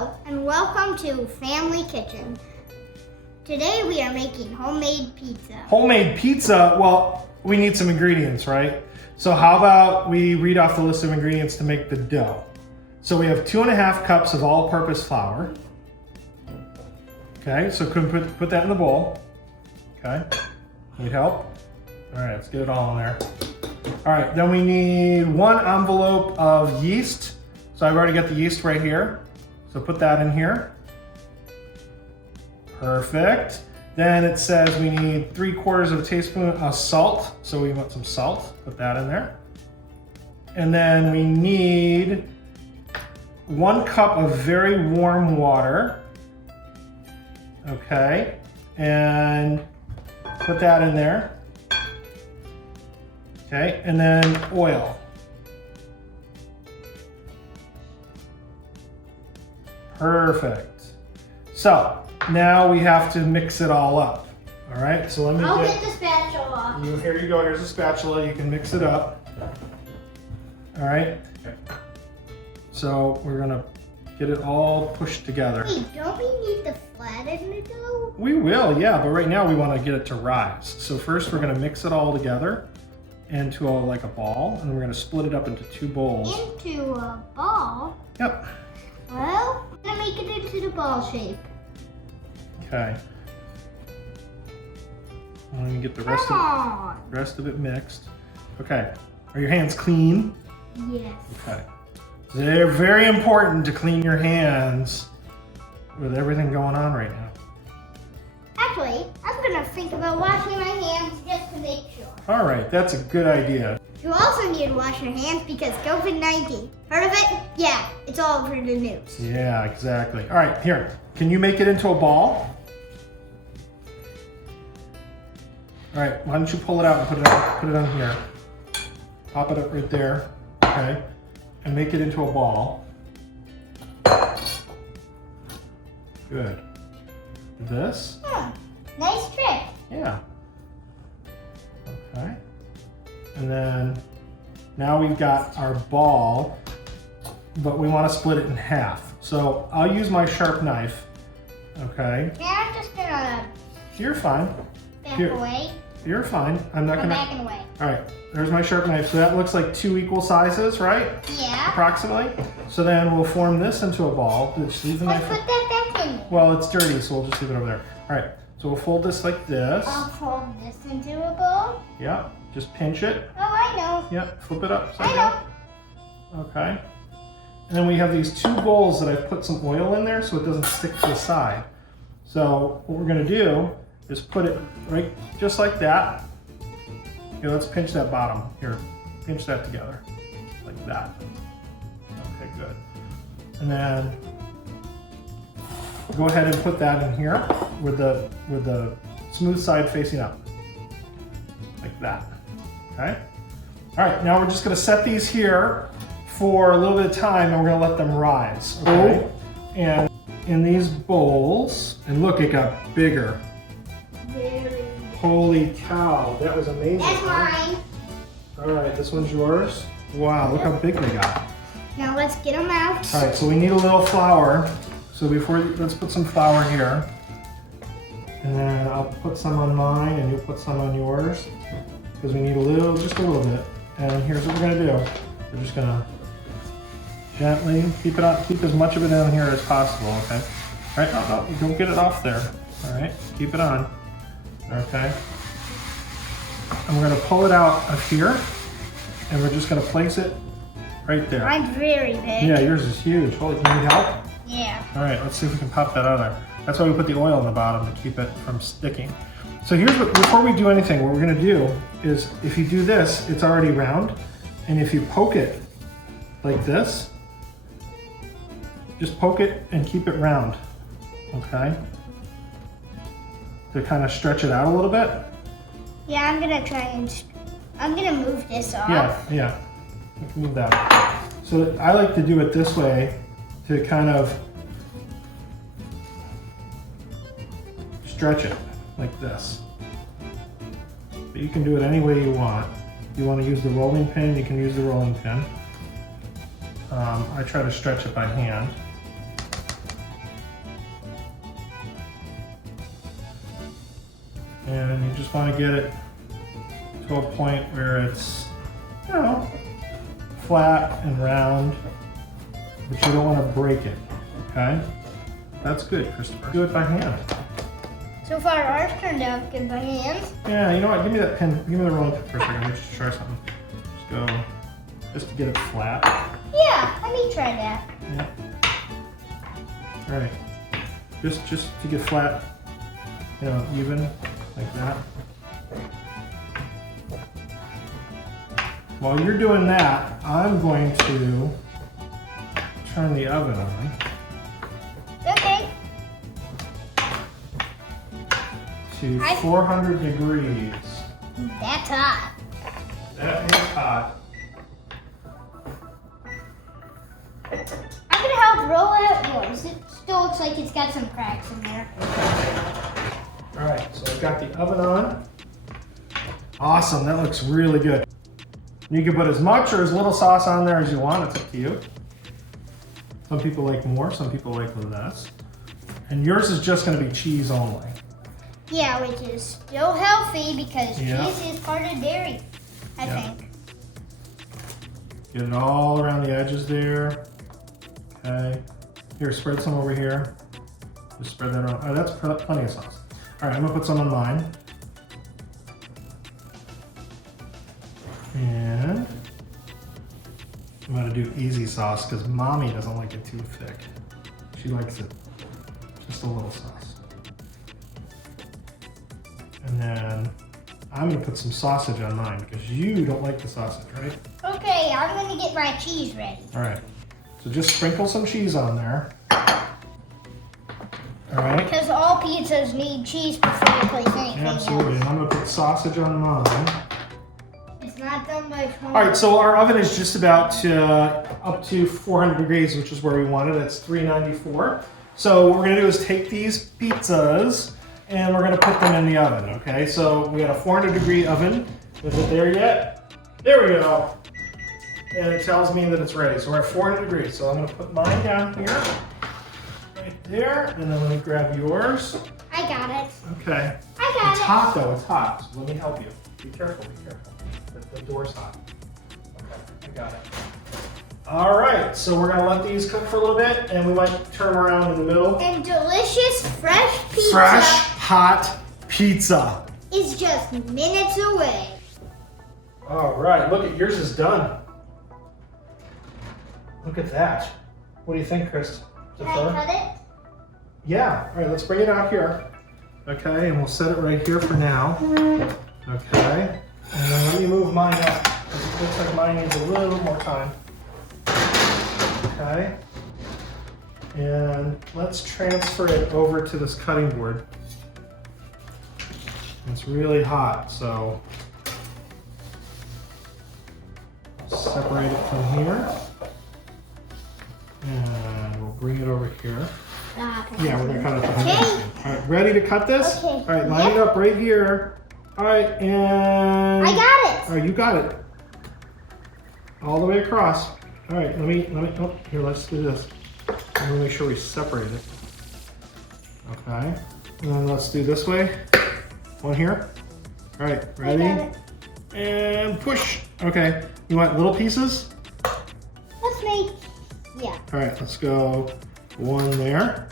Hello, and welcome to Family Kitchen. Today we are making homemade pizza. Homemade pizza? Well, we need some ingredients, right? So how about we read off the list of ingredients to make the dough. So we have 2.5 cups of all-purpose flour. Okay, so can we put that in the bowl. Okay, need help? All right, let's get it all in there. All right, then we need 1 envelope of yeast. So I've already got the yeast right here. So put that in here. Perfect. Then it says we need 3/4 of a teaspoon of salt. So we want some salt, put that in there. And then we need 1 cup of very warm water. Okay, and put that in there. Okay, and then oil. Perfect. So now we have to mix it all up. All right, so let me I'll get the spatula. Here you go, here's a spatula, you can mix it up. All right, so we're gonna get it all pushed together. Hey, don't we need to flatten the dough? We will, yeah, but right now we wanna get it to rise. So first we're gonna mix it all together into like a ball, and we're gonna split it up into 2 bowls. Into a ball? Yep. Well, I'm gonna make it into the ball shape. Okay. Let me get the rest of it mixed. Okay. Are your hands clean? Yes. Okay. They're very important to clean your hands with everything going on right now. Actually, I'm gonna think about washing my hands just to make sure. All right, that's a good idea. You also need to wash your hands because COVID-19. Heard of it? Yeah, it's all over the news. Yeah, exactly. All right, here. Can you make it into a ball? All right, why don't you pull it out and put it on here. Pop it up right there, okay? And make it into a ball. Good. This? Nice trick. Yeah. Okay. And then now we've got our ball, but we want to split it in half. So I'll use my sharp knife. Okay. Yeah, I'm just gonna You're fine. back away. You're fine. I'm not Go gonna. back and away. All right. There's my sharp knife. So that looks like 2 equal sizes, right? Yeah. Approximately. So then we'll form this into a ball. Just leave the Let's knife. put that back in there. Well, it's dirty, so we'll just leave it over there. All right. So we'll fold this like this. I'll fold this into a bowl. Yeah. Just pinch it. Oh, I know. Yep. Flip it up. I know. Okay. And then we have these 2 bowls that I've put some oil in there so it doesn't stick to the side. So what we're gonna do is put it right just like that. Here, let's pinch that bottom. Here, pinch that together. Like that. Okay, good. And then go ahead and put that in here with the smooth side facing up. Like that. Okay? All right, now we're just gonna set these here for a little bit of time and we're gonna let them rise, okay? And in these bowls, and look, it got bigger. Very. Holy cow, that was amazing. That's mine. All right, this one's yours. Wow, look how big they got. Now let's get them out. All right, so we need a little flour. So let's put some flour here. And then I'll put some on mine and you'll put some on yours. Because we need just a little bit. And here's what we're gonna do. We're just gonna gently keep as much of it in here as possible, okay? All right, no, don't get it off there. All right, keep it on, okay? And we're gonna pull it out of here and we're just gonna place it right there. Mine's very big. Yeah, yours is huge. Holy, you need help? Yeah. All right, let's see if we can pop that out of there. That's why we put the oil on the bottom to keep it from sticking. So here's before we do anything, what we're gonna do is if you do this, it's already round. And if you poke it like this, just poke it and keep it round, okay? To kind of stretch it out a little bit. Yeah, I'm gonna move this off. Yeah, you can move that. So I like to do it this way to kind of stretch it like this. But you can do it any way you want. If you want to use the rolling pin, you can use the rolling pin. I try to stretch it by hand. And you just want to get it to a point where it's, you know, flat and round, but you don't want to break it, okay? That's good, Christopher. Do it by hand. So far, ours turned out good by hand. Yeah, you know what? Give me that pen. Give me the rolling pin for a second. Let me just try something. Just go, just to get it flat. Yeah, let me try that. Yeah. All right. Just to get flat, you know, even like that. While you're doing that, I'm going to turn the oven on. Okay. To 400 degrees. That's hot. That is hot. I'm gonna help roll out yours. It still looks like it's got some cracks in there. All right, so I've got the oven on. Awesome, that looks really good. You can put as much or as little sauce on there as you want. It's up to you. Some people like more, some people like less. And yours is just gonna be cheese only. Yeah, which is still healthy because cheese is part of dairy, I think. Get it all around the edges there. Okay. Here, spread some over here. Just spread that around. Oh, that's plenty of sauce. All right, I'm gonna put some on mine. And I'm gonna do easy sauce because Mommy doesn't like it too thick. She likes it just a little sauce. And then I'm gonna put some sausage on mine because you don't like the sausage, right? Okay, I'm gonna get my cheese ready. All right. So just sprinkle some cheese on there. All right. Because all pizzas need cheese before you place anything Absolutely. And else. I'm gonna put sausage on mine. It's not done by phone. All right. So our oven is just about up to 400 degrees, which is where we want it. It's 394. So what we're gonna do is take these pizzas and we're gonna put them in the oven. Okay. So we got a 400 degree oven. Is it there yet? There we go. And it tells me that it's ready. So we're at 400 degrees. So I'm gonna put mine down here, right there, and then let me grab yours. I got it. Okay. I got It's it. hot though, it's hot. So let me help you. Be careful, be careful. The door's hot. Okay, I got it. All right, so we're gonna let these cook for a little bit, and we might turn around in the middle. And delicious fresh pizza Fresh, hot pizza. is just minutes away. All right, look at yours is done. Look at that. What do you think, Chris? Is it Can fun? I cut it? Yeah, all right, let's bring it out here. Okay, and we'll set it right here for now. Okay, and then let me move mine up, because it looks like mine needs a little more time. Okay, and let's transfer it over to this cutting board. It's really hot, so separate it from here. And we'll bring it over here. Yeah, we're gonna cut it behind Okay. All right, ready to cut this? Okay. All right, line it up right here. All right, and I got it. all right, you got it. All the way across. All right, let me. Oh, here, let's do this. Let me make sure we separate it. Okay, and then let's do this way. One here. All right, ready? I got it. And push. Okay, you want little pieces? Let's make, yeah. All right, let's go one there,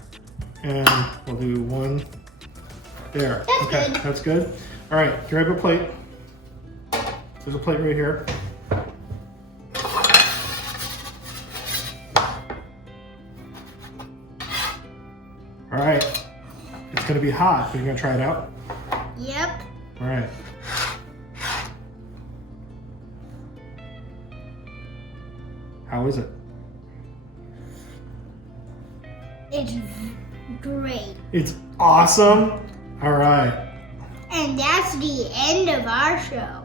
and we'll do one there. That's okay, good. That's good. All right, grab a plate. There's a plate right here. All right, it's gonna be hot. Are you gonna try it out? Yep. All right. How is it? It's great. It's awesome. All right. And that's the end of our show.